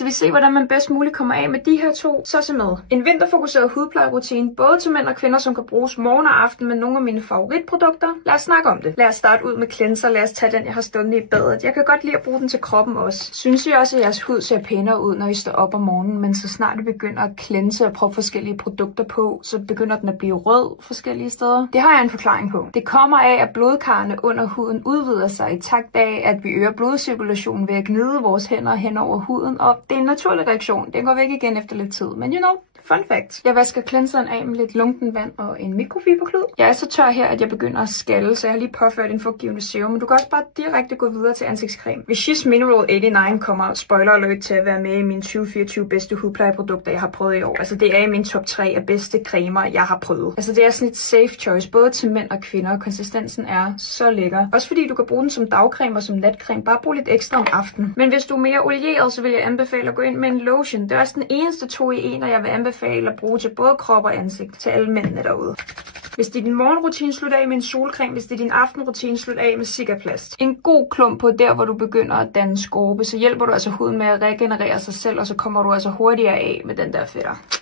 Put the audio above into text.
Så vi ser, hvordan man bedst muligt kommer af med de her to. Så se med. En vinterfokuseret hudplejerutine, både til mænd og kvinder, som kan bruges morgen og aften med nogle af mine favoritprodukter. Lad os snakke om det. Lad os starte ud med cleanser. Lad os tage den, jeg har stående i badet. Jeg kan godt lide at bruge den til kroppen også. Synes I også, at jeres hud ser pænere ud, når I står op om morgenen, men så snart I begynder at cleanse og proppe forskellige produkter på, så begynder den at blive rød forskellige steder? Det har jeg en forklaring på. Det kommer af, at blodkarrene under huden udvider sig i takt af, at vi øger blodcirkulationen ved at gnide vores hænder hen over huden, og det er en naturlig reaktion. Den går væk igen efter lidt tid, men you know, fun fact. Jeg vasker cleanseren af med lidt lunken vand og en mikrofiberklud. Jeg er så tør her, at jeg begynder at skalle, så jeg har lige påført en fugtgivende serum, men du kan også bare direkte gå videre til ansigtscreme. Vichy's Mineral 89 kommer, spoiler alert, til at være med i mine 2024 bedste hudplejeprodukter, jeg har prøvet i år. Altså det er i min top 3 af bedste cremer, jeg har prøvet. Altså det er sådan et safe choice, både til mænd og kvinder, og konsistensen er så lækker. Også fordi du kan bruge den som dagcreme og som natcreme, bare brug lidt ekstra om aftenen. Men hvis du er mere olieret, så vil jeg anbefale at gå ind med en lotion. Det er også den eneste 2 i 1, og jeg vil anbefale at bruge til både krop og ansigt, til alle mændene derude. Hvis det er din morgenrutine, slut af med en solcreme. Hvis det er din aftenrutine, slut af med Cicaplast. En god klump på der, hvor du begynder at danne skorpe, så hjælper du altså huden med at regenerere sig selv, og så kommer du altså hurtigere af med den der fætter.